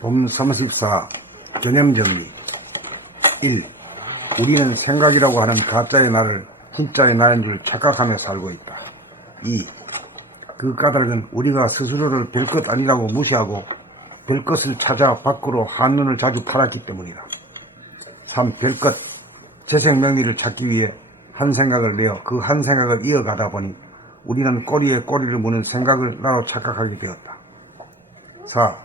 봄 34 개념정리 1. 우리는 생각이라고 하는 가짜의 나를 진짜의 나인 줄 착각하며 살고 있다. 2. 그 까닭은 우리가 스스로를 별것 아니라고 무시하고 별것을 찾아 밖으로 한눈을 자주 팔았기 때문이다. 3. 별것, 재생명리를 찾기 위해 한 생각을 내어 그 한 생각을 이어가다 보니 우리는 꼬리에 꼬리를 무는 생각을 나로 착각하게 되었다. 4.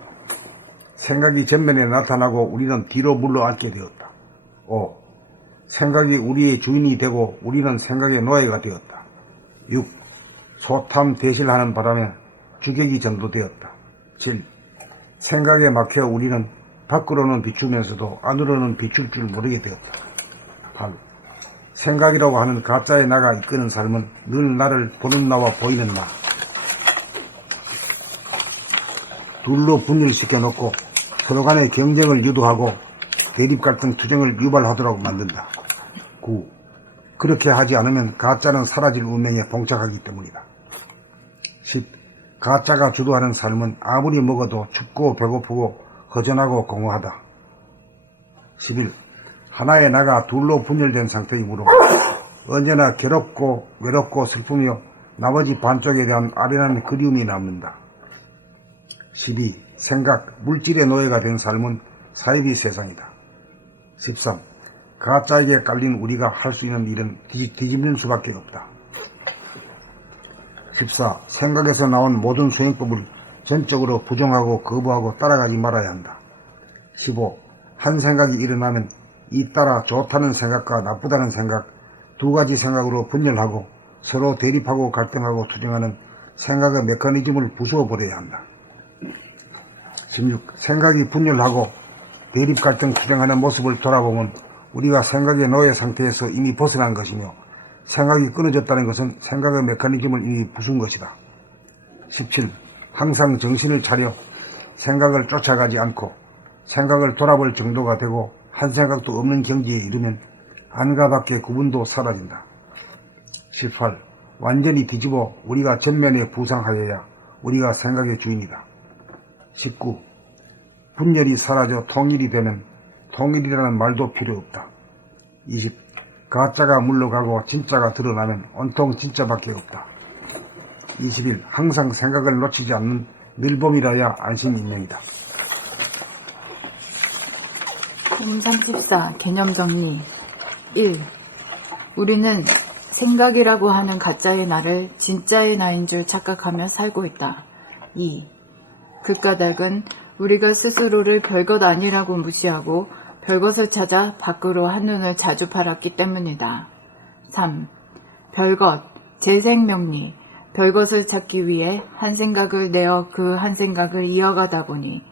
생각이 전면에 나타나고 우리는 뒤로 물러앉게 되었다. 5. 생각이 우리의 주인이 되고 우리는 생각의 노예가 되었다. 6. 소탐 대실하는 바람에 주객이 전도되었다. 7. 생각에 막혀 우리는 밖으로는 비추면서도 안으로는 비출 줄 모르게 되었다. 8. 생각이라고 하는 가짜의 나가 이끄는 삶은 늘 나를 보는 나와 보이는 나 둘로 분열시켜 놓고 서로 간의 경쟁을 유도하고 대립 갈등 투쟁을 유발하도록 만든다. 9. 그렇게 하지 않으면 가짜는 사라질 운명에 봉착하기 때문이다. 10. 가짜가 주도하는 삶은 아무리 먹어도 춥고 배고프고 허전하고 공허하다. 11. 하나의 나가 둘로 분열된 상태이므로 언제나 괴롭고 외롭고 슬프며 나머지 반쪽에 대한 아련한 그리움이 남는다. 12. 생각, 물질의 노예가 된 삶은 사이비 세상이다. 13. 가짜에게 깔린 우리가 할 수 있는 일은 뒤집는 수밖에 없다. 14. 생각에서 나온 모든 수행법을 전적으로 부정하고 거부하고 따라가지 말아야 한다. 15. 한 생각이 일어나면 잇따라 좋다는 생각과 나쁘다는 생각 두 가지 생각으로 분열하고 서로 대립하고 갈등하고 투쟁하는 생각의 메커니즘을 부수어버려야 한다. 16. 생각이 분열하고 대립 갈등 투쟁하는 모습을 돌아보면 우리가 생각의 노예 상태에서 이미 벗어난 것이며 생각이 끊어졌다는 것은 생각의 메커니즘을 이미 부순 것이다. 17. 항상 정신을 차려 생각을 쫓아가지 않고 생각을 돌아볼 정도가 되고 한 생각도 없는 경지에 이르면 안과 밖의 구분도 사라진다. 18. 완전히 뒤집어 우리가 전면에 부상하여야 우리가 생각의 주인이다. 19. 분열이 사라져 통일이 되면 통일이라는 말도 필요 없다. 20. 가짜가 물러가고 진짜가 드러나면 온통 진짜밖에 없다. 21. 항상 생각을 놓치지 않는 늘봄이라야 안심인명이다. 봄 34 개념정리 1. 우리는 생각이라고 하는 가짜의 나를 진짜의 나인 줄 착각하며 살고 있다. 2. 그 까닭은 우리가 스스로를 별것 아니라고 무시하고 별것을 찾아 밖으로 한눈을 자주 팔았기 때문이다. 3. 별것, 재생명리, 별것을 찾기 위해 한 생각을 내어 그 한 생각을 이어가다 보니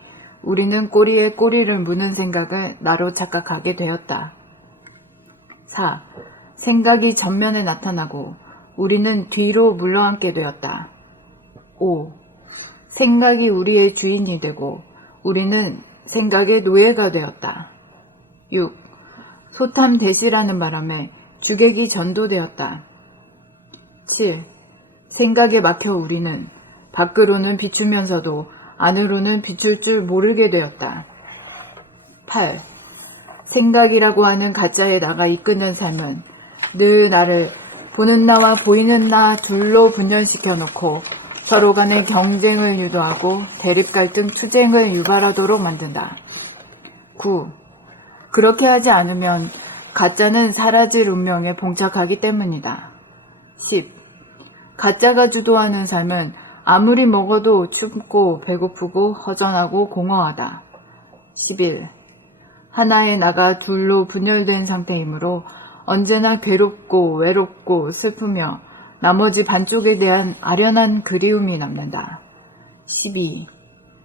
우리는 꼬리에 꼬리를 무는 생각을 나로 착각하게 되었다. 4. 생각이 전면에 나타나고 우리는 뒤로 물러앉게 되었다. 5. 생각이 우리의 주인이 되고 우리는 생각의 노예가 되었다. 6. 소탐 대실하는 바람에 주객이 전도되었다. 7. 생각에 막혀 우리는 밖으로는 비추면서도 안으로는 비출 줄 모르게 되었다. 8. 생각이라고 하는 가짜의 나가 이끄는 삶은 늘 나를 보는 나와 보이는 나 둘로 분열시켜 놓고 서로 간의 경쟁을 유도하고 대립 갈등 투쟁을 유발하도록 만든다. 9. 그렇게 하지 않으면 가짜는 사라질 운명에 봉착하기 때문이다. 10. 가짜가 주도하는 삶은 아무리 먹어도 춥고 배고프고 허전하고 공허하다. 11. 하나의 나가 둘로 분열된 상태이므로 언제나 괴롭고 외롭고 슬프며 나머지 반쪽에 대한 아련한 그리움이 남는다. 12.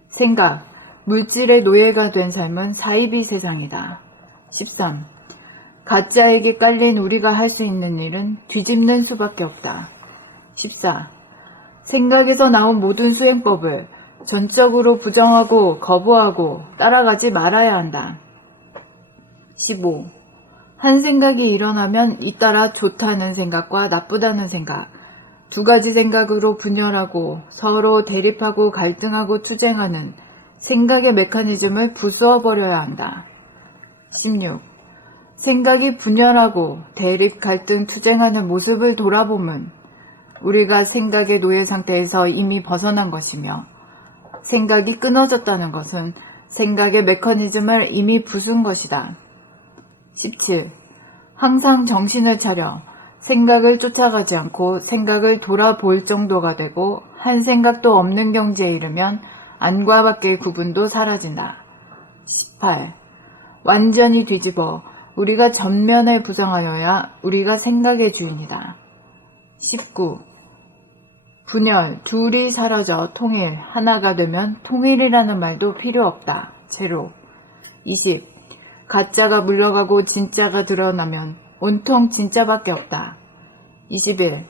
생각, 물질의 노예가 된 삶은 사이비 세상이다. 13. 가짜에게 깔린 우리가 할 수 있는 일은 뒤집는 수밖에 없다. 14. 생각에서 나온 모든 수행법을 전적으로 부정하고 거부하고 따라가지 말아야 한다. 15. 한 생각이 일어나면 잇따라 좋다는 생각과 나쁘다는 생각, 두 가지 생각으로 분열하고 서로 대립하고 갈등하고 투쟁하는 생각의 메커니즘을 부수어 버려야 한다. 16. 생각이 분열하고 대립, 갈등, 투쟁하는 모습을 돌아보면 우리가 생각의 노예 상태에서 이미 벗어난 것이며 생각이 끊어졌다는 것은 생각의 메커니즘을 이미 부순 것이다. 17. 항상 정신을 차려 생각을 쫓아가지 않고 생각을 돌아볼 정도가 되고 한 생각도 없는 경지에 이르면 안과 밖의 구분도 사라진다. 18. 완전히 뒤집어 우리가 전면에 부상하여야 우리가 생각의 주인이다. 19. 분열, 둘이 사라져 통일, 하나가 되면 통일이라는 말도 필요 없다. 제로. 20. 가짜가 물러가고 진짜가 드러나면 온통 진짜밖에 없다. 21.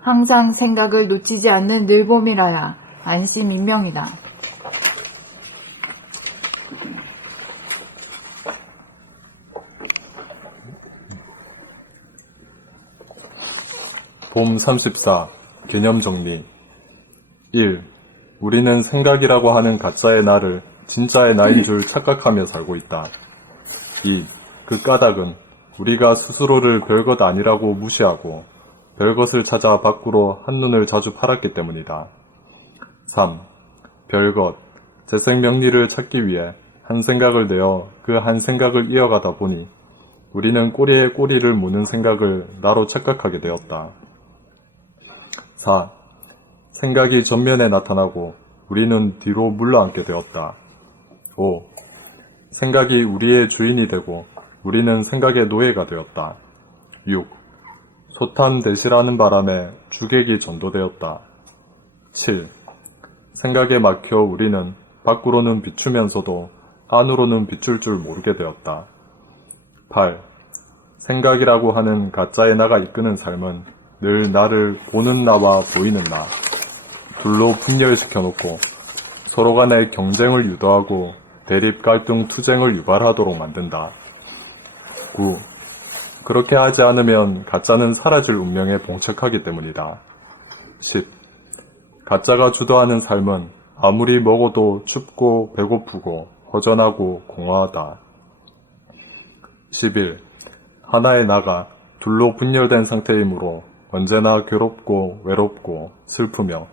항상 생각을 놓치지 않는 늘봄이라야 안심인명이다. 봄 34. 개념 정리. 1. 우리는 생각이라고 하는 가짜의 나를 진짜의 나인 줄 착각하며 살고 있다. 2. 그 까닭은 우리가 스스로를 별것 아니라고 무시하고 별것을 찾아 밖으로 한눈을 자주 팔았기 때문이다. 3. 별것, 재생명리를 찾기 위해 한 생각을 내어 그 한 생각을 이어가다 보니 우리는 꼬리에 꼬리를 무는 생각을 나로 착각하게 되었다. 4. 생각이 전면에 나타나고 우리는 뒤로 물러앉게 되었다. 5. 생각이 우리의 주인이 되고 우리는 생각의 노예가 되었다. 6. 소탄 대시라는 바람에 주객이 전도되었다. 7. 생각에 막혀 우리는 밖으로는 비추면서도 안으로는 비출 줄 모르게 되었다. 8. 생각이라고 하는 가짜의 나가 이끄는 삶은 늘 나를 보는 나와 보이는 나, 둘로 분열시켜놓고 서로 간의 경쟁을 유도하고 대립, 갈등, 투쟁을 유발하도록 만든다. 9. 그렇게 하지 않으면 가짜는 사라질 운명에 봉착하기 때문이다. 10. 가짜가 주도하는 삶은 아무리 먹어도 춥고 배고프고 허전하고 공허하다. 11. 하나의 나가 둘로 분열된 상태이므로 언제나 괴롭고 외롭고 슬프며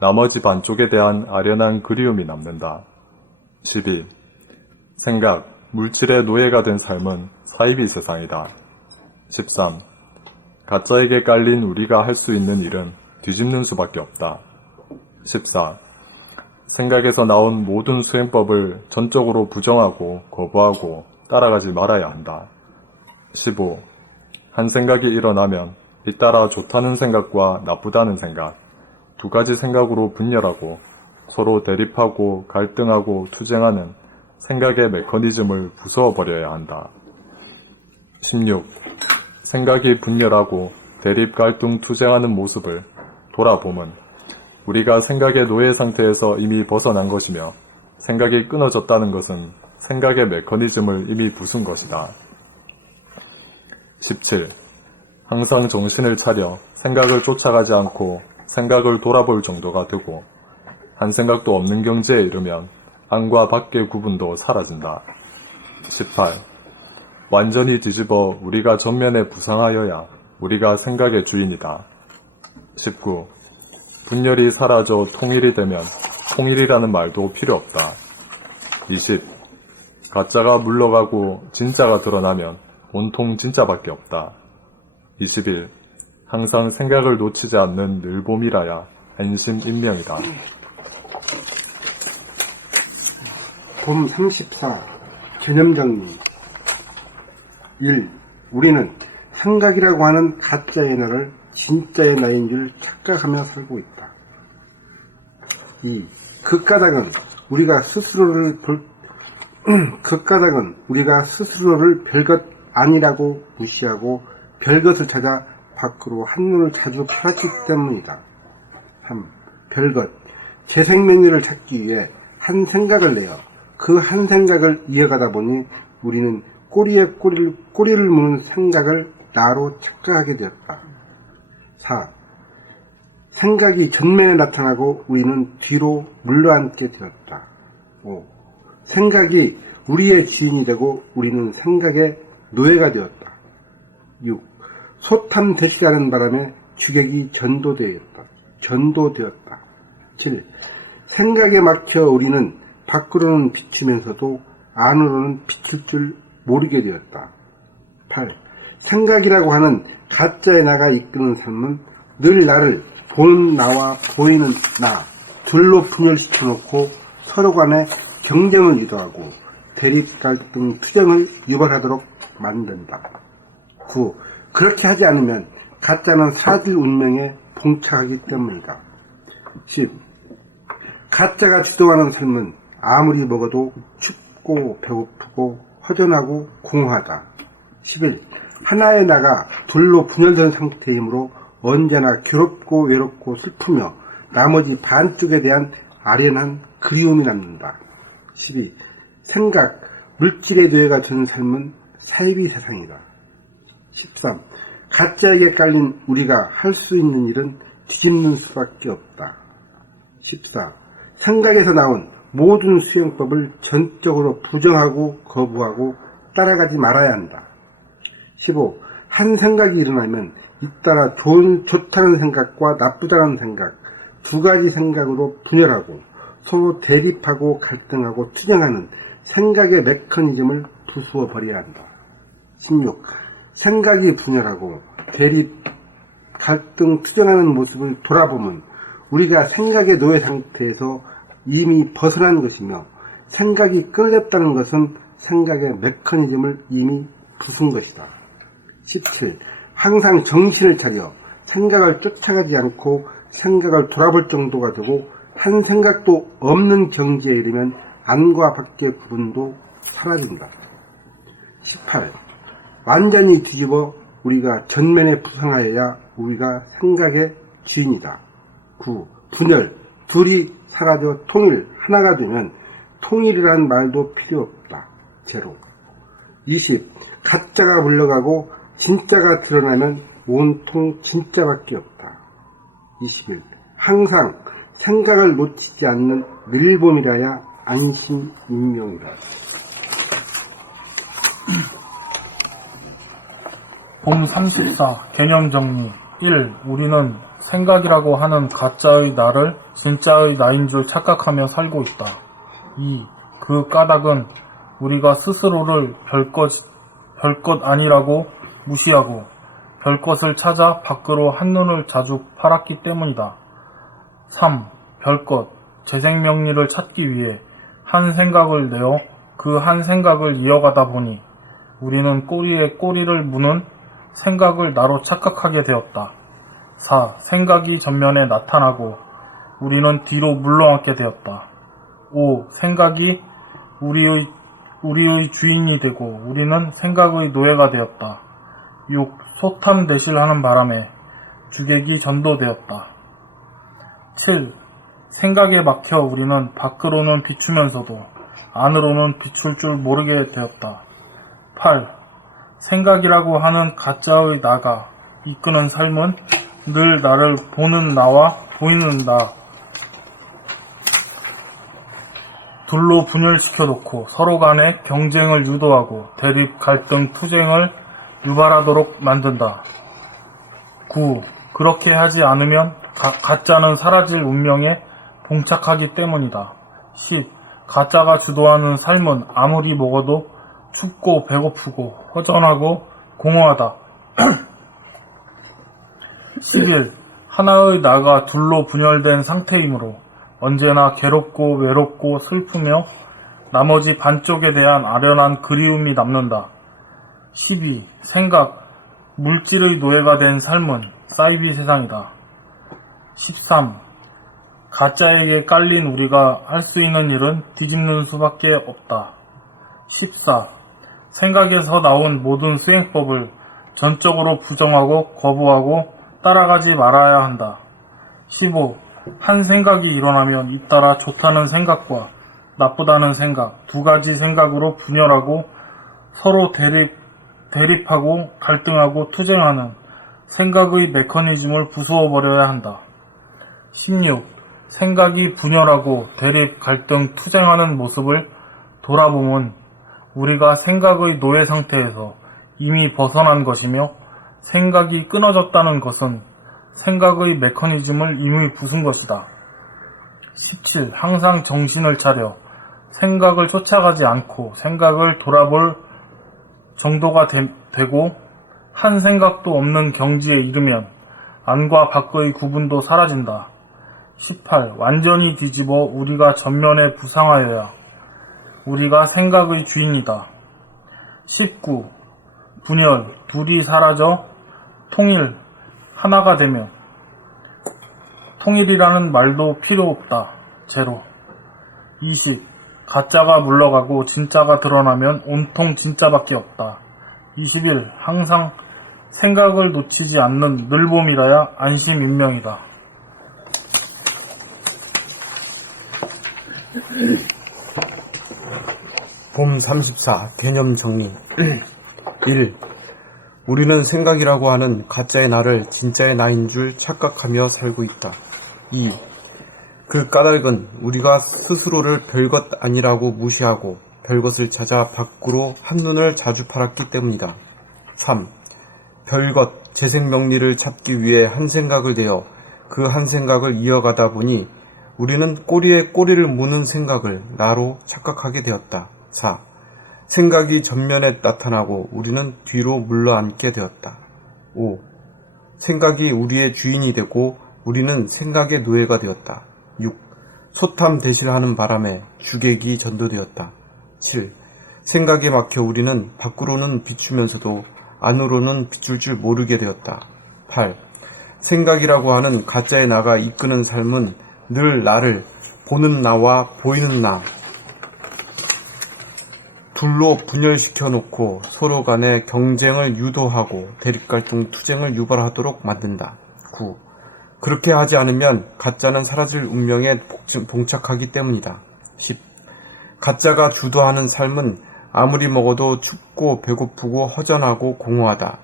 나머지 반쪽에 대한 아련한 그리움이 남는다. 12. 생각, 물질의 노예가 된 삶은 사이비 세상이다. 13. 가짜에게 깔린 우리가 할 수 있는 일은 뒤집는 수밖에 없다. 14. 생각에서 나온 모든 수행법을 전적으로 부정하고 거부하고 따라가지 말아야 한다. 15. 한 생각이 일어나면 잇따라 좋다는 생각과 나쁘다는 생각, 두 가지 생각으로 분열하고 서로 대립하고 갈등하고 투쟁하는 생각의 메커니즘을 부숴버려야 한다. 16. 생각이 분열하고 대립, 갈등, 투쟁하는 모습을 돌아보면 우리가 생각의 노예 상태에서 이미 벗어난 것이며 생각이 끊어졌다는 것은 생각의 메커니즘을 이미 부순 것이다. 17. 항상 정신을 차려 생각을 쫓아가지 않고 생각을 돌아볼 정도가 되고 한 생각도 없는 경지에 이르면 안과 밖의 구분도 사라진다. 18. 완전히 뒤집어 우리가 전면에 부상하여야 우리가 생각의 주인이다. 19. 분열이 사라져 통일이 되면 통일이라는 말도 필요 없다. 20. 가짜가 물러가고 진짜가 드러나면 온통 진짜밖에 없다. 21. 항상 생각을 놓치지 않는 늘봄이라야 안심인명이다. 봄 34. 개념정리. 1. 우리는 생각이라고 하는 가짜의 나를 진짜의 나인 줄 착각하며 살고 있다. 2. 그 까닭은 우리가 스스로를 별것 아니라고 무시하고 별것을 찾아 밖으로 한눈을 자주 팔았기 때문이다. 3. 별것, 재생명리를 찾기 위해 한 생각을 내어 그 한 생각을 이어가다 보니 우리는 꼬리에 꼬리를 무는 생각을 나로 착각하게 되었다. 4. 생각이 전면에 나타나고 우리는 뒤로 물러앉게 되었다. 5. 생각이 우리의 주인이 되고 우리는 생각의 노예가 되었다. 6. 소탐대시라는 바람에 주객이 전도되었다. 7. 생각에 막혀 우리는 밖으로는 비추면서도 안으로는 비칠 줄 모르게 되었다. 8. 생각이라고 하는 가짜의 나가 이끄는 삶은 늘 나를 보는 나와 보이는 나 둘로 분열시켜놓고 서로 간에 경쟁을 유도하고 대립 갈등 투쟁을 유발하도록 만든다. 9. 그렇게 하지 않으면 가짜는 사라질 운명에 봉착하기 때문이다. 10. 가짜가 주도하는 삶은 아무리 먹어도 춥고 배고프고 허전하고 공허하다. 11. 하나의 나가 둘로 분열된 상태이므로 언제나 괴롭고 외롭고 슬프며 나머지 반쪽에 대한 아련한 그리움이 남는다. 12. 생각, 물질의 노예가 되는 삶은 사이비 세상이다. 13. 가짜에게 깔린 우리가 할 수 있는 일은 뒤집는 수밖에 없다. 14. 생각에서 나온 모든 수행법을 전적으로 부정하고 거부하고 따라가지 말아야 한다. 15. 한 생각이 일어나면 잇따라 좋다는 생각과 나쁘다는 생각, 두 가지 생각으로 분열하고 서로 대립하고 갈등하고 투쟁하는 생각의 메커니즘을 부수어 버려야 한다. 16. 생각이 분열하고 대립, 갈등, 투쟁하는 모습을 돌아보면 우리가 생각의 노예 상태에서 이미 벗어난 것이며 생각이 끊어졌다는 것은 생각의 메커니즘을 이미 부순 것이다. 17. 항상 정신을 차려 생각을 쫓아가지 않고 생각을 돌아볼 정도가 되고 한 생각도 없는 경지에 이르면 안과 밖의 구분도 사라진다. 18. 완전히 뒤집어 우리가 전면에 부상하여야 우리가 생각의 주인이다. 9. 분열, 둘이 사라져 통일, 하나가 되면 통일이란 말도 필요 없다. 제로. 20. 가짜가 물러가고 진짜가 드러나면 온통 진짜밖에 없다. 21. 항상 생각을 놓치지 않는 늘봄이라야 안심인명이다. 봄 34 개념 정리 1. 우리는 생각이라고 하는 가짜의 나를 진짜의 나인 줄 착각하며 살고 있다. 2. 그 까닭은 우리가 스스로를 별것 아니라고 무시하고 별것을 찾아 밖으로 한눈을 자주 팔았기 때문이다. 3. 별것, 재생명리를 찾기 위해 한 생각을 내어 그 한 생각을 이어가다 보니 우리는 꼬리에 꼬리를 무는 생각을 나로 착각하게 되었다. 4. 생각이 전면에 나타나고 우리는 뒤로 물러앉게 되었다. 5. 생각이 우리의 주인이 되고 우리는 생각의 노예가 되었다. 6. 소탐대실하는 바람에 주객이 전도되었다. 7. 생각에 막혀 우리는 밖으로는 비추면서도 안으로는 비출 줄 모르게 되었다. 8. 생각이라고 하는 가짜의 나가 이끄는 삶은 늘 나를 보는 나와 보이는 나 둘로 분열시켜놓고 서로 간에 경쟁을 유도하고 대립, 갈등, 투쟁을 유발하도록 만든다. 9. 그렇게 하지 않으면 가짜는 사라질 운명에 봉착하기 때문이다. 10. 가짜가 주도하는 삶은 아무리 먹어도 춥고 배고프고 허전하고 공허하다. 11. 하나의 나가 둘로 분열된 상태이므로 언제나 괴롭고 외롭고 슬프며 나머지 반쪽에 대한 아련한 그리움이 남는다. 12. 생각, 물질의 노예가 된 삶은 사이비 세상이다. 13. 가짜에게 깔린 우리가 할 수 있는 일은 뒤집는 수밖에 없다. 14. 생각에서 나온 모든 수행법을 전적으로 부정하고 거부하고 따라가지 말아야 한다. 15. 한 생각이 일어나면 잇따라 좋다는 생각과 나쁘다는 생각, 두 가지 생각으로 분열하고 서로 대립하고 갈등하고 투쟁하는 생각의 메커니즘을 부수어 버려야 한다. 16. 생각이 분열하고 대립, 갈등, 투쟁하는 모습을 돌아보면 우리가 생각의 노예 상태에서 이미 벗어난 것이며 생각이 끊어졌다는 것은 생각의 메커니즘을 이미 부순 것이다. 17. 항상 정신을 차려 생각을 쫓아가지 않고 생각을 돌아볼 정도가 되고 한 생각도 없는 경지에 이르면 안과 밖의 구분도 사라진다. 18. 완전히 뒤집어 우리가 전면에 부상하여야 우리가 생각의 주인이다. 19. 분열, 둘이 사라져 통일, 하나가 되면 통일이라는 말도 필요 없다. 제로. 20. 가짜가 물러가고 진짜가 드러나면 온통 진짜밖에 없다. 21. 항상 생각을 놓치지 않는 늘봄이라야 안심인명이다. 봄 34 개념 정리 1. 우리는 생각이라고 하는 가짜의 나를 진짜의 나인 줄 착각하며 살고 있다. 2. 그 까닭은 우리가 스스로를 별것 아니라고 무시하고 별것을 찾아 밖으로 한눈을 자주 팔았기 때문이다. 3. 별것, 재생명리를 찾기 위해 한 생각을 내어 그 한 생각을 이어가다 보니 우리는 꼬리에 꼬리를 무는 생각을 나로 착각하게 되었다. 4. 생각이 전면에 나타나고 우리는 뒤로 물러앉게 되었다. 5. 생각이 우리의 주인이 되고 우리는 생각의 노예가 되었다. 6. 소탐 대실하는 바람에 주객이 전도되었다. 7. 생각에 막혀 우리는 밖으로는 비추면서도 안으로는 비출 줄 모르게 되었다. 8. 생각이라고 하는 가짜의 나가 이끄는 삶은 늘 나를 보는 나와 보이는 나 둘로 분열시켜 놓고 서로 간의 경쟁을 유도하고 대립갈등 투쟁을 유발하도록 만든다. 9. 그렇게 하지 않으면 가짜는 사라질 운명에 봉착하기 때문이다. 10. 가짜가 주도하는 삶은 아무리 먹어도 춥고 배고프고 허전하고 공허하다.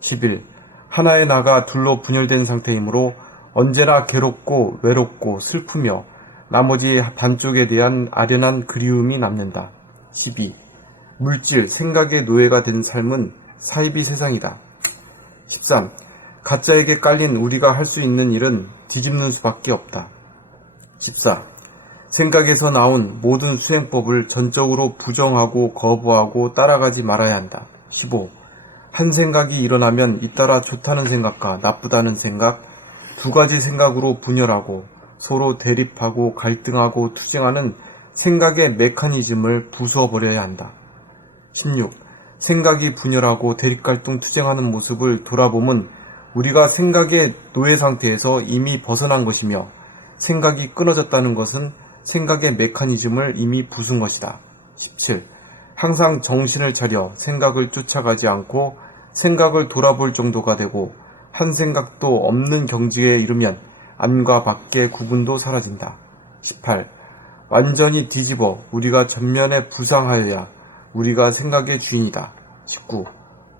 11. 하나의 나가 둘로 분열된 상태이므로 언제나 괴롭고 외롭고 슬프며 나머지 반쪽에 대한 아련한 그리움이 남는다. 12. 물질, 생각의 노예가 된 삶은 사이비 세상이다. 13. 가짜에게 깔린 우리가 할 수 있는 일은 뒤집는 수밖에 없다. 14. 생각에서 나온 모든 수행법을 전적으로 부정하고 거부하고 따라가지 말아야 한다. 15. 한 생각이 일어나면 잇따라 좋다는 생각과 나쁘다는 생각, 두 가지 생각으로 분열하고 서로 대립하고 갈등하고 투쟁하는 생각의 메커니즘을 부수어버려야 한다. 16. 생각이 분열하고 대립갈등 투쟁하는 모습을 돌아보면 우리가 생각의 노예 상태에서 이미 벗어난 것이며 생각이 끊어졌다는 것은 생각의 메커니즘을 이미 부순 것이다. 17. 항상 정신을 차려 생각을 쫓아가지 않고 생각을 돌아볼 정도가 되고 한 생각도 없는 경지에 이르면 안과 밖의 구분도 사라진다. 18. 완전히 뒤집어 우리가 전면에 부상하여야 우리가 생각의 주인이다. 19.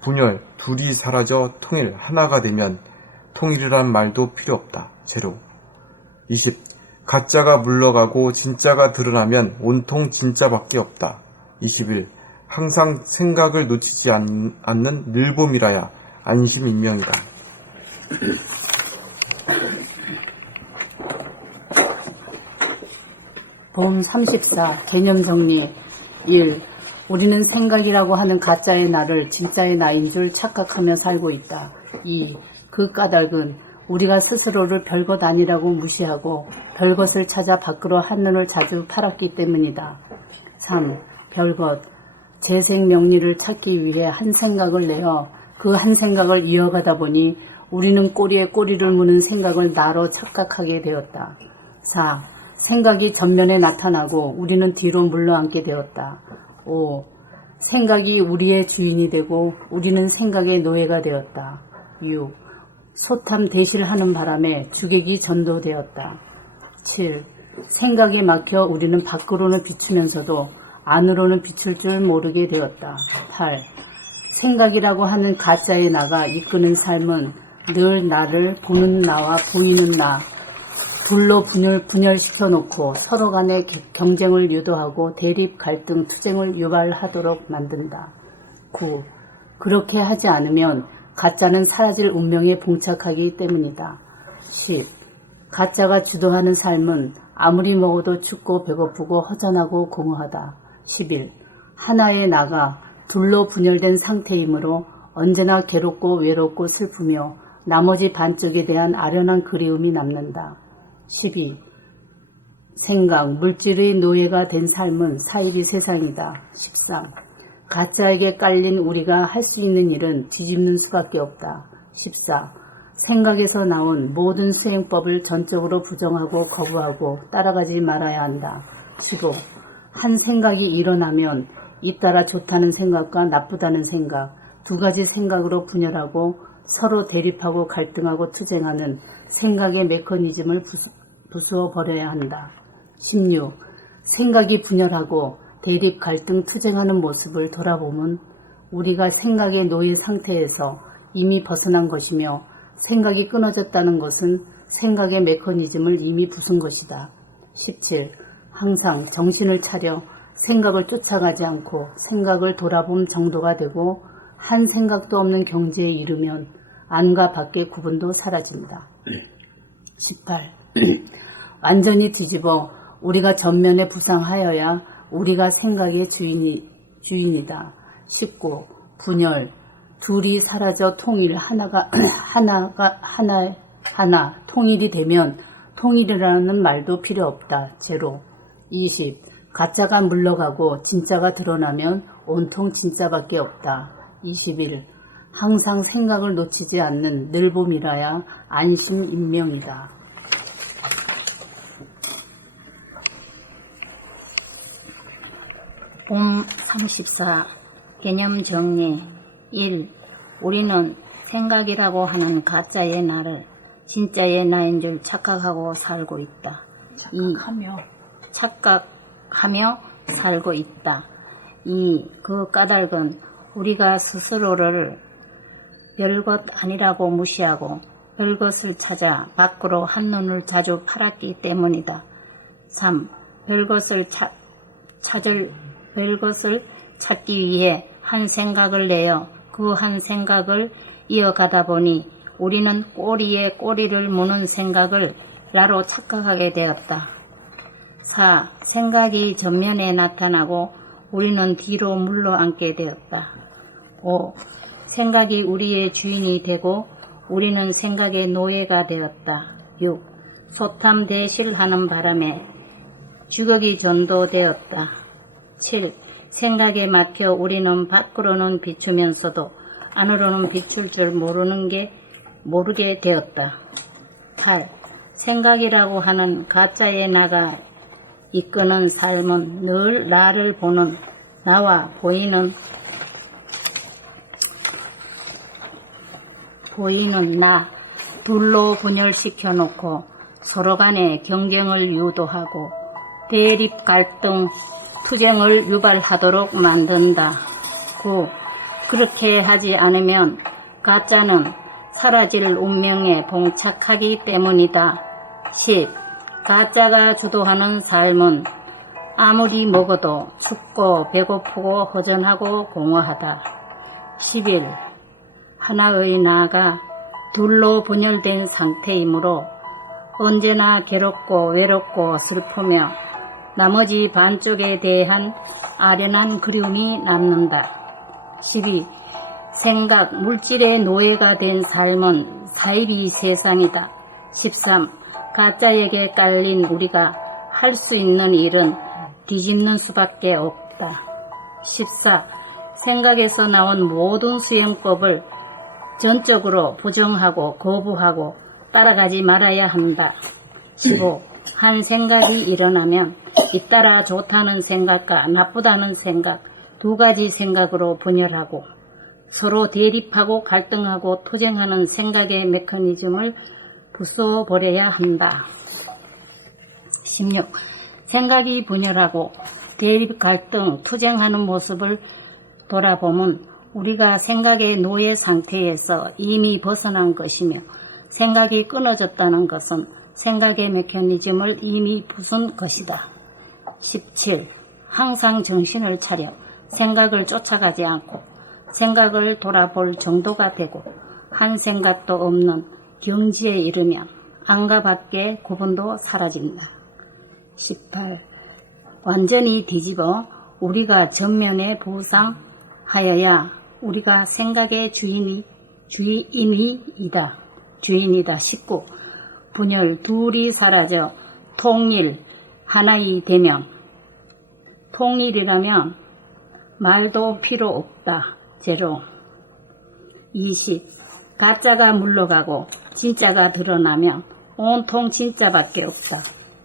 분열, 둘이 사라져 통일, 하나가 되면 통일이란 말도 필요 없다. 제로. 20. 가짜가 물러가고 진짜가 드러나면 온통 진짜밖에 없다. 21. 항상 생각을 놓치지 않는 늘봄이라야 안심인명이다. 봄 34 개념 정리 1. 우리는 생각이라고 하는 가짜의 나를 진짜의 나인 줄 착각하며 살고 있다. 2. 그 까닭은 우리가 스스로를 별것 아니라고 무시하고 별것을 찾아 밖으로 한눈을 자주 팔았기 때문이다. 3. 별것, 재생명리를 찾기 위해 한 생각을 내어 그 한 생각을 이어가다 보니 우리는 꼬리에 꼬리를 무는 생각을 나로 착각하게 되었다. 4. 생각이 전면에 나타나고 우리는 뒤로 물러앉게 되었다. 5. 생각이 우리의 주인이 되고 우리는 생각의 노예가 되었다. 6. 소탐 대실하는 바람에 주객이 전도되었다. 7. 생각에 막혀 우리는 밖으로는 비추면서도 안으로는 비출 줄 모르게 되었다. 8. 생각이라고 하는 가짜의 나가 이끄는 삶은 늘 나를 보는 나와 보이는 나 둘로 분열시켜 놓고 서로 간의 경쟁을 유도하고 대립, 갈등, 투쟁을 유발하도록 만든다. 9. 그렇게 하지 않으면 가짜는 사라질 운명에 봉착하기 때문이다. 10. 가짜가 주도하는 삶은 아무리 먹어도 춥고 배고프고 허전하고 공허하다. 11. 하나의 나가 둘로 분열된 상태이므로 언제나 괴롭고 외롭고 슬프며 나머지 반쪽에 대한 아련한 그리움이 남는다. 12. 생각, 물질의 노예가 된 삶은 사이비 세상이다. 13. 가짜에게 깔린 우리가 할 수 있는 일은 뒤집는 수밖에 없다. 14. 생각에서 나온 모든 수행법을 전적으로 부정하고 거부하고 따라가지 말아야 한다. 15. 한 생각이 일어나면 잇따라 좋다는 생각과 나쁘다는 생각, 두 가지 생각으로 분열하고 서로 대립하고 갈등하고 투쟁하는 생각의 메커니즘을 부수어 버려야 한다. 16. 생각이 분열하고 대립, 갈등, 투쟁하는 모습을 돌아보면 우리가 생각의 노예 상태에서 이미 벗어난 것이며 생각이 끊어졌다는 것은 생각의 메커니즘을 이미 부순 것이다. 17. 항상 정신을 차려 생각을 쫓아가지 않고 생각을 돌아봄 정도가 되고 한 생각도 없는 경지에 이르면 안과 밖의 구분도 사라진다. 18. 완전히 뒤집어 우리가 전면에 부상하여야 우리가 생각의 주인이다. 19. 분열. 둘이 사라져 통일, 하나, 통일이 되면 통일이라는 말도 필요 없다. 제로. 20. 가짜가 물러가고 진짜가 드러나면 온통 진짜밖에 없다. 21. 항상 생각을 놓치지 않는 늘봄이라야 안심인명이다. 봄 34. 개념 정리. 1. 우리는 생각이라고 하는 가짜의 나를 진짜의 나인 줄 착각하고 살고 있다. 2. 착각하며 살고 있다. 2. 그 까닭은 우리가 스스로를 별것 아니라고 무시하고 별것을 찾아 밖으로 한눈을 자주 팔았기 때문이다. 3. 별것을 찾기 위해 한 생각을 내어 그 한 생각을 이어가다 보니 우리는 꼬리에 꼬리를 무는 생각을 나로 착각하게 되었다. 4. 생각이 전면에 나타나고 우리는 뒤로 물러앉게 되었다. 5. 생각이 우리의 주인이 되고 우리는 생각의 노예가 되었다. 6. 소탐대실하는 바람에 주걱이 전도되었다. 7. 생각에 막혀 우리는 밖으로는 비추면서도 안으로는 비출 줄 모르게 되었다. 8. 생각이라고 하는 가짜의 나가 이끄는 삶은 늘 나를 보는 나와 보이는 나 둘로 분열시켜 놓고 서로 간의 경쟁을 유도하고 대립, 갈등, 투쟁을 유발하도록 만든다. 9. 그렇게 하지 않으면 가짜는 사라질 운명에 봉착하기 때문이다. 10. 가짜가 주도하는 삶은 아무리 먹어도 춥고 배고프고 허전하고 공허하다. 11. 하나의 나가 둘로 분열된 상태이므로 언제나 괴롭고 외롭고 슬프며 나머지 반쪽에 대한 아련한 그리움이 남는다. 12. 생각, 물질의 노예가 된 삶은 사이비 세상이다. 13. 가짜에게 깔린 우리가 할 수 있는 일은 뒤집는 수밖에 없다. 14. 생각에서 나온 모든 수행법을 전적으로 부정하고 거부하고 따라가지 말아야 한다. 15. 한 생각이 일어나면 잇따라 좋다는 생각과 나쁘다는 생각, 두 가지 생각으로 분열하고 서로 대립하고 갈등하고 투쟁하는 생각의 메커니즘을 부숴 버려야 한다. 16. 생각이 분열하고 대립, 갈등, 투쟁하는 모습을 돌아보면 우리가 생각의 노예 상태에서 이미 벗어난 것이며 생각이 끊어졌다는 것은 생각의 메커니즘을 이미 부순 것이다. 17. 항상 정신을 차려 생각을 쫓아가지 않고 생각을 돌아볼 정도가 되고 한 생각도 없는 경지에 이르면 안과 밖의 구분도 사라진다. 18. 완전히 뒤집어 우리가 전면에 부상하여야 우리가 생각의 주인이다. 19. 분열 둘이 사라져 통일 하나이 되면 통일이라면 말도 필요 없다. 제로. 20. 가짜가 물러가고 진짜가 드러나면 온통 진짜밖에 없다.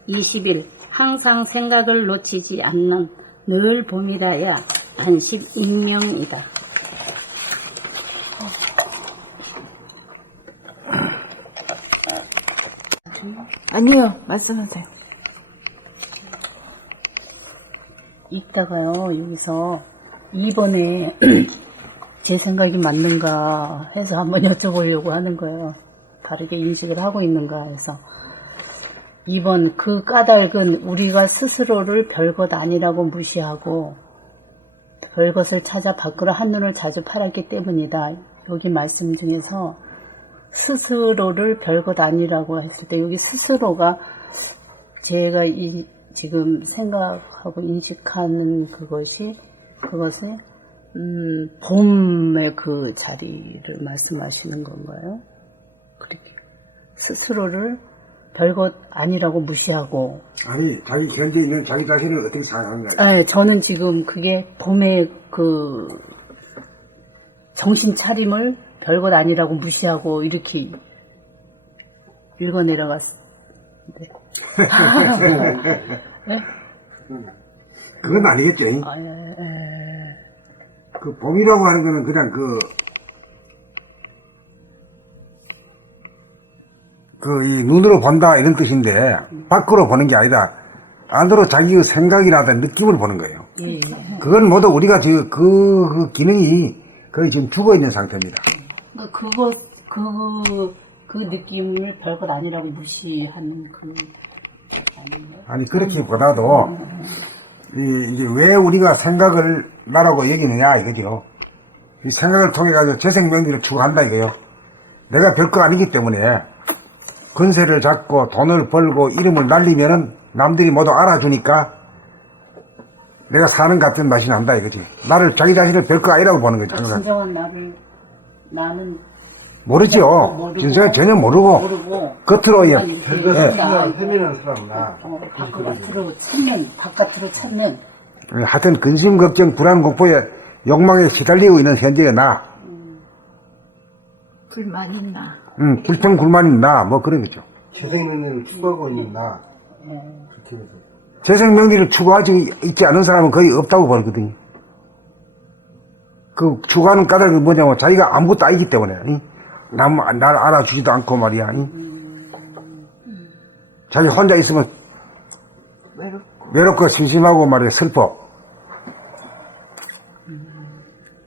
21. 항상 생각을 놓치지 않는 늘 봄이라야 안식인명이다. 아니요, 말씀하세요. 읽다가요, 여기서 2번에 제 생각이 맞는가 해서 한번 여쭤보려고 하는 거예요. 다르게 인식을 하고 있는가 해서. 2번, 그 까닭은 우리가 스스로를 별것 아니라고 무시하고 별것을 찾아 밖으로 한눈을 자주 팔았기 때문이다. 여기 말씀 중에서 스스로를 별것 아니라고 했을 때 여기 스스로가 제가 지금 생각하고 인식하는 그것이 봄의 그 자리를 말씀하시는 건가요? 그렇게 스스로를 별것 아니라고 무시하고. 아니, 자기 현재 있는 자기 자신을 어떻게 생각하는 거야? 네, 저는 지금 그게 봄의 그 정신 차림을 별것 아니라고 무시하고 이렇게 읽어 내려갔는데. 네? 그건 아니겠죠. 잉? 그 봄이라고 하는 거는 그냥 이 눈으로 본다 이런 뜻인데 밖으로 보는 게 아니라 안으로 자기의 생각이라든 느낌을 보는 거예요. 예. 그건 모두 우리가 지금 그 기능이 거의 지금 죽어 있는 상태입니다. 그 느낌을 별것 아니라고 무시하는 그 아닌가요? 아니 그렇게보다도 이제 왜 우리가 생각을 나라고 여기느냐 이거죠. 이 생각을 통해 가지고 재생명리를 추구한다 이거요. 내가 별거 아니기 때문에 권세를 잡고 돈을 벌고 이름을 날리면은 남들이 모두 알아주니까 내가 사는 같은 맛이 난다 이거지. 나를 자기 자신을 별거 아니라고 보는 거지. 항상. 진정한 나는 모르죠. 진짜 전혀 모르고 겉으로 예. 헤매는 사람 나. 바깥으로 찾는. 하여튼 근심 걱정 불안 공포에 욕망에 시달리고 있는 현재의 나. 불만 있나? 불평 불만인 나 뭐 그런 거죠. 재생명리를 추구하고 있는 나. 그렇게 해서. 재생명리를 추구하지 있지 않은 사람은 거의 없다고 보거든요. 그 추구하는 까닭이 뭐냐면 자기가 아무것도 아니기 때문에 날 알아주지도 않고 말이야. 자기 혼자 있으면 외롭고 심심하고 말이야 슬퍼.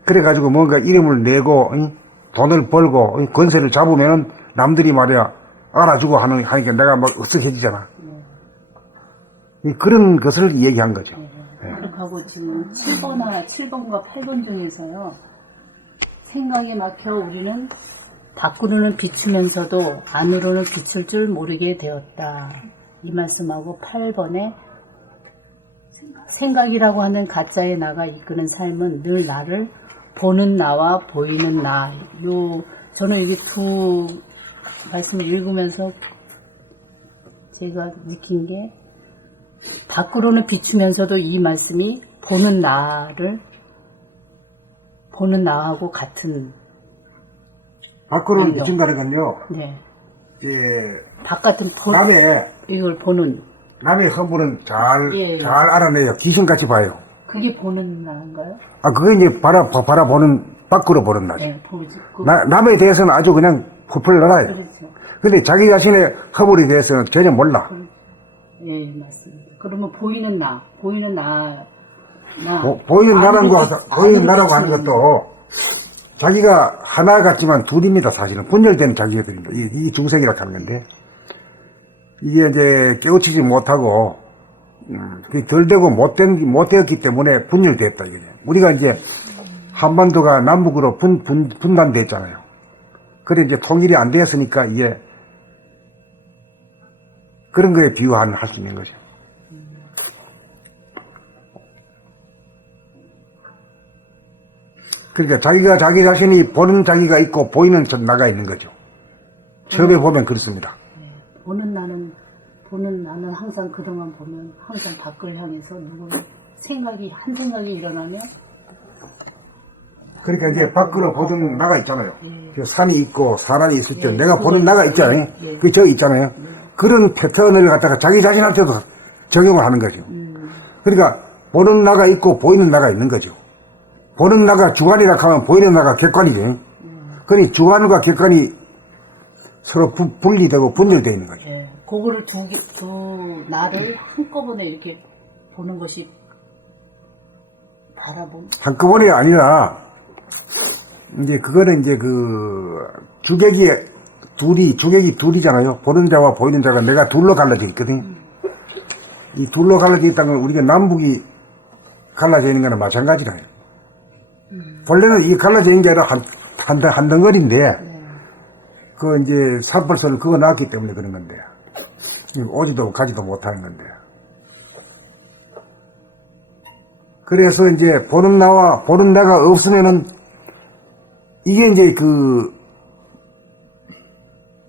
그래가지고 뭔가 이름을 내고 돈을 벌고 권세를 잡으면은 남들이 말이야 알아주고 하니까 내가 막 으쓱해지잖아. 그런 것을 얘기한 거죠. 그렇게 하고 지금 7번과 8번 중에서요. 생각에 막혀 우리는 밖으로는 비추면서도 안으로는 비출 줄 모르게 되었다. 이 말씀하고 8번에 생각이라고 하는 가짜의 나가 이끄는 삶은 늘 나를 보는 나와 보이는 나. 저는 이게 두 말씀을 읽으면서 제가 느낀 게 밖으로는 비추면서도 이 말씀이 보는 나하고 같은. 밖으로는 비춘다는 건요. 네. 바깥은 이걸 보는. 남의 허물은 잘 알아내요. 귀신같이 봐요. 그게 보는 나인가요? 그게 이제 바라보는, 밖으로 보는 나죠. 네, 보지. 남에 대해서는 아주 그냥 펄펄 날아요. 그렇죠. 근데 자기 자신의 허물에 대해서는 전혀 몰라. 예, 맞습니다. 그러면 보이는 나라고 하는 것도 자기가 하나 같지만 둘입니다, 사실은. 분열된 자기들입니다. 이 중생이라고 하는 건데. 이게 이제 깨우치지 못하고 그게 덜 되고 못 되었기 때문에 분열됐다 이거죠. 우리가 이제 한반도가 남북으로 분단됐잖아요. 그래 이제 통일이 안 되었으니까 이게 그런 거에 비유할 수 있는 거죠. 그러니까 자기가 자기 자신이 보는 자기가 있고 보이는 나가 있는 거죠. 처음에 보면 그렇습니다. 보는 나는 항상 그동안 보면 항상 밖을 향해서 누구는 한 생각이 일어나면 그러니까 이제 밖으로 보던 나가 있잖아요. 그 산이 있고 사람이 있을 때 내가 보는 나가 있잖아요. 그 저 있잖아요. 그런 패턴을 갖다가 자기 자신한테도 적용을 하는 거죠. 그러니까 보는 나가 있고 보이는 나가 있는 거죠. 보는 나가 주관이라 하면 보이는 나가 객관이죠. 그러니 주관과 객관이 서로 분리되고 분열되어 있는 거죠. 예, 그거를 두 나를 한꺼번에 이렇게 보는 것이 한꺼번에 아니라 이제 그거는 이제 그 주객이 둘이잖아요. 보는 자와 보이는 자가 내가 둘로 갈라져 있거든요. 이 둘로 갈라져 있다는 건 우리가 남북이 갈라져 있는 거는 마찬가지라요. 본래는 이 갈라져 있는 게 아니라 한 덩어리인데 그 이제 삽벌선을 그거 놨기 때문에 그런 건데 오지도 가지도 못하는 건데 그래서 이제 보는 나와 보는 내가 없으면은 이게 이제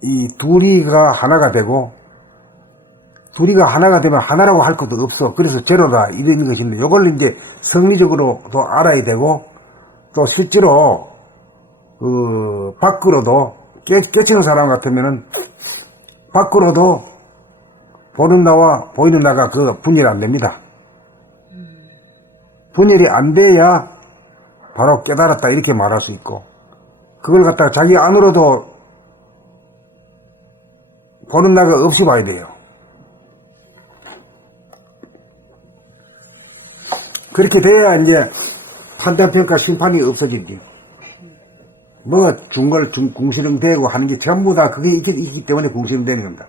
이 둘이가 하나가 되고 둘이가 하나가 되면 하나라고 할 것도 없어. 그래서 제로다 이런 것인데 이걸 이제 성리적으로도 알아야 되고 또 실제로 밖으로도 깨치는 사람 같으면은 밖으로도 보는 나와 보이는 나가 그 분열이 안 됩니다. 분열이 안 돼야 바로 깨달았다 이렇게 말할 수 있고 그걸 갖다가 자기 안으로도 보는 나가 없이 봐야 돼요. 그렇게 돼야 이제 판단평가 심판이 없어지지. 뭐가 궁시렁대고 하는 게 전부 다 그게 있기 때문에 궁시렁대는 겁니다.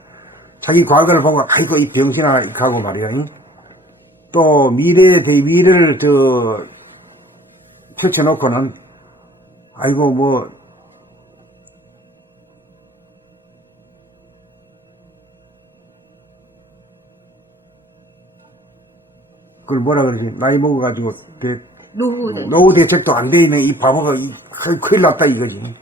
자기 과거를 보고 아이고 이 병신아 이렇게 하고 말이야. 또 미래를 펼쳐놓고는 아이고 뭐 그걸 뭐라 그러지? 나이 먹어가지고 노후 대책도 안 돼 있는 이 바보가 큰일 났다 이거지.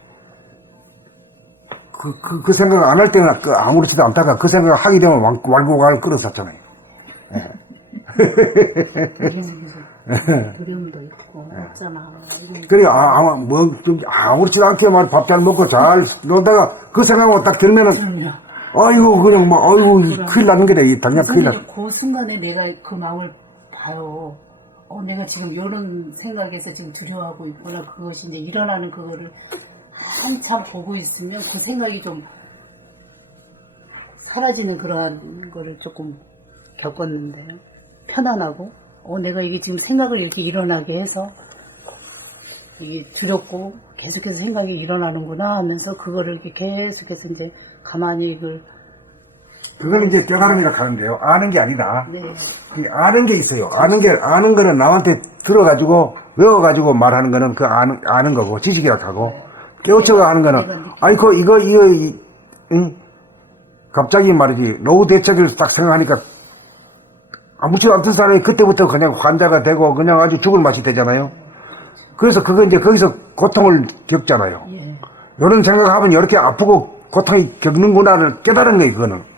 그 생각 안 할 때는 아무렇지도 않다가 그 생각 하게 되면 wal고갈 끌어섰잖아요. 두려움도 있고 없잖아. 그래 좀 아무렇지도 않게 말 밥 잘 먹고 잘 놀다가 그 생각만 딱 들면은 아이고 그냥 뭐 아이고 큰일 나는 게다. 당장 큰일 나. 그 순간에 내가 그 마음을 봐요. 내가 지금 이런 생각에서 지금 두려워하고 있구나. 그것이 이제 일어나는 그거를 한참 보고 있으면 그 생각이 좀 사라지는 그러한 거를 조금 겪었는데요. 편안하고, 내가 이게 지금 생각을 이렇게 일어나게 해서 이게 두렵고 계속해서 생각이 일어나는구나 하면서 그거를 이렇게 계속해서 이제 가만히 그걸 이제 깨달음이라고 하는데요. 아는 게 아니다. 네. 아는 게 있어요. 아는 거는 남한테 들어가지고, 외워가지고 말하는 거는 그 아는 거고, 지식이라고 하고, 깨우쳐가 하는 거는, 아이고, 이거, 갑자기 말이지, 노후 대책을 딱 생각하니까, 아무렇지도 않던 사람이 그때부터 그냥 환자가 되고, 그냥 아주 죽을 맛이 되잖아요. 그래서 그거 이제 거기서 고통을 겪잖아요. 예. 이런 생각하면 이렇게 아프고 고통이 겪는구나를 깨달은 거예요, 그거는.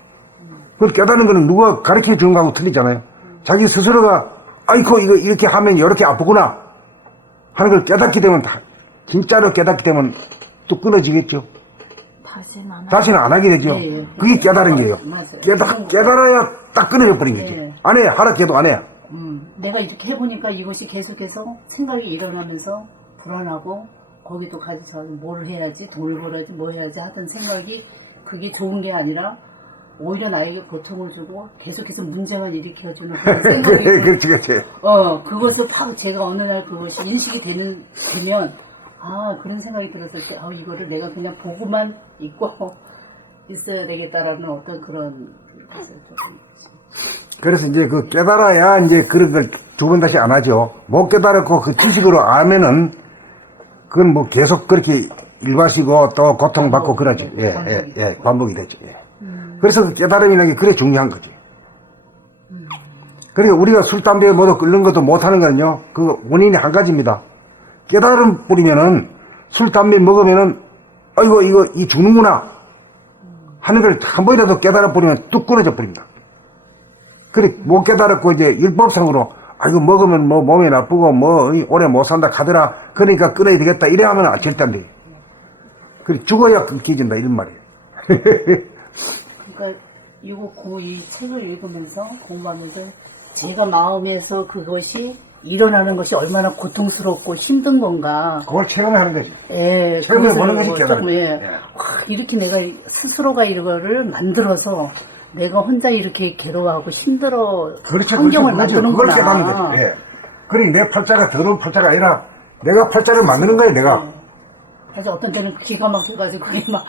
그걸 깨닫는 거는 누가 가르쳐 주는 거하고 틀리잖아요. 자기 스스로가, 아이고, 이거 이렇게 하면 이렇게 아프구나 하는 걸 깨닫게 되면, 진짜로 깨닫게 되면 또 끊어지겠죠. 다시는 안 하게 되죠. 예. 그게 깨달은 거예요. 깨달아야 딱 끊어져 버린 거죠. 예. 안 해, 하라 해도 안 해. 내가 이렇게 해보니까 이것이 계속해서 생각이 일어나면서 불안하고 거기도 가서 뭘 해야지, 돈을 벌어야지, 뭐 해야지 하던 생각이 그게 좋은 게 아니라 오히려 나에게 고통을 주고 계속해서 문제만 일으켜주는 그런 생각이 그렇지. 그것을 팍 제가 어느 날 그것이 인식이 되면 그런 생각이 들었을 때 이거를 내가 그냥 보고만 있고 있어야 되겠다라는 어떤 그런 그래서 이제 그 깨달아야 이제 그런 걸 두 번 다시 안 하죠. 못 깨달았고 그 지식으로 알면은 그건 뭐 계속 그렇게 일과시고 또 고통받고 그러죠. 반복이 되죠. 예. 그래서 그 깨달음이라는 게 그래 중요한 거지. 그러니까 우리가 술, 담배 모두 끓는 것도 못하는 거는요, 그 원인이 한 가지입니다. 깨달음 뿌리면은 술, 담배 먹으면은 아이고 이거 이 죽는구나 하는 걸 한 번이라도 깨달아 뿌리면 뚝 끊어져 버립니다. 그래 못 깨달았고 이제 율법상으로 이거 먹으면 뭐 몸에 나쁘고 뭐 오래 못 산다 하더라. 그러니까 끊어야 되겠다. 이래 하면 절대 안 돼. 그래 죽어야 끊기진다 이런 말이에요. 그러니까 이 책을 읽으면서 공부하면서 제가 마음에서 그것이 일어나는 것이 얼마나 고통스럽고 힘든 건가. 그걸 체험하는 거지. 예, 체험해 보는 그것을 것이 깨달음. 조금, 와, 이렇게 내가 스스로가 이거를 만들어서 내가 혼자 이렇게 괴로워하고 힘들어 그렇죠, 환경을 그렇죠. 그걸 만드는구나. 깨닫는 거지. 예. 그러니 내 팔자가 더러운 팔자가 아니라 내가 팔자를 만드는 거예요, 내가. 그래서 어떤 때는 기가 막혀가지고 그게 막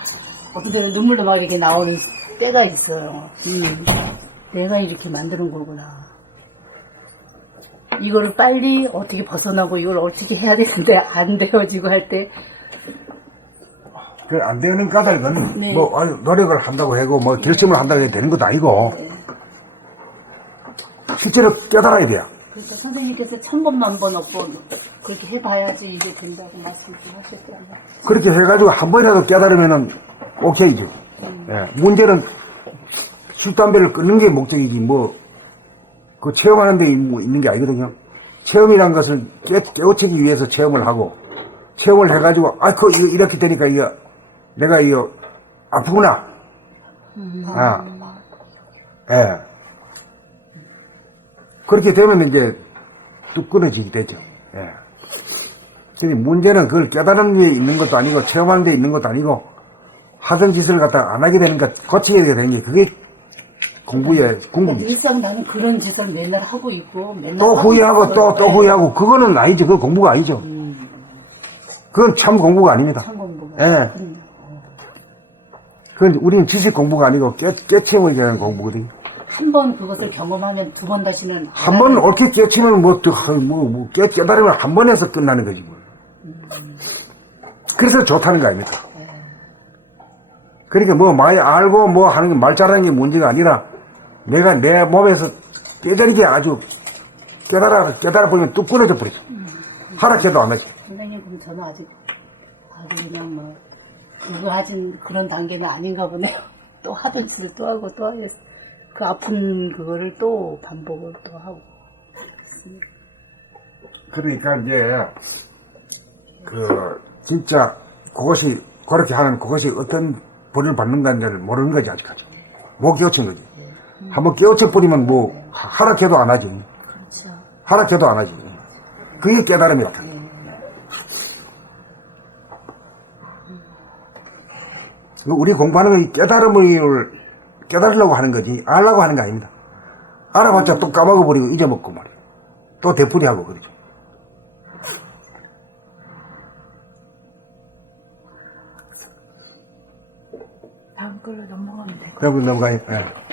어떤 때는 눈물도 막 이렇게 나오는 때가 있어요. 내가 이렇게 만드는 거구나. 이거를 빨리 어떻게 벗어나고 이걸 어떻게 해야 되는데 안 되어지고 할 때 그 안 되는 까닭은 네. 뭐 노력을 한다고 하고 뭐 결심을 한다고 해도 되는 것도 아니고 실제로 깨달아야 돼요. 그래서 선생님께서 1000번만 번 없고 그렇게 해봐야지 이게 된다고 말씀 좀 하셨더라고요. 그렇게 해가지고 한 번이라도 깨달으면은 오케이죠. 예. 문제는 술, 담배를 끊는 게 목적이지 뭐 그 체험하는 데 있는 게 아니거든요. 체험이란 것을 깨우치기 위해서 체험을 하고 체험을 해가지고 이거 이렇게 되니까 이거 내가 이거 아프구나. 예. 그렇게 되면 이제 뚝 끊어지게 되죠. 예. 그래서 문제는 그걸 깨달은 데 있는 것도 아니고 체험하는 데 있는 것도 아니고 하던 짓을 갖다가 안 하게 되니까 고치게 되는 게 그게 공부의 궁극이죠. 일상 나는 그런 짓을 맨날 하고 있고 맨날 또 하고 후회하고 있어요. 또 후회하고 그거는 아니죠. 그건 공부가 아니죠. 그건 참 공부가 아닙니다. 참 공부가. 예. 그건 우리는 지식 공부가 아니고 깨체험을 위한 공부거든요. 한 번 그것을 경험하면 두 번 다시는 한 번 옳게 깨치면 깨달으면 한 번에서 끝나는 거지 뭐. 그래서 좋다는 거 아닙니까? 그러니까 뭐 많이 알고 뭐 하는 게 말 잘하는 게 문제가 아니라 내가 내 몸에서 깨달이게 아주 깨달아 보면 뚝 끊어져 버리죠. 하락해도 안 하지. 선생님 그럼 저는 아직 그냥 뭐 그거 하진 그런 단계는 아닌가 보네요. 또 하던 짓을 또 하고 또 하겠어. 그 아픈 그거를 또 반복을 또 하고. 그러니까 이제 진짜 그것이 그렇게 하는 그것이 어떤 벌을 받는다는 걸 모르는 거지 아직까지. 못 깨우친 거지. 한번 깨우쳐 버리면 뭐 하락해도 안 하지. 그렇죠. 하락해도 안 하지. 그게 깨달음이야. 우리 공부하는 거 깨달으려고 하는 거지 알려고 하는 거 아닙니다. 알아봤자 또 까먹어버리고 잊어먹고 말이야. 또 되풀이하고 그러죠. 다음 걸로 넘어가면 될 것 같아요. 그럼 넘어가요. 예.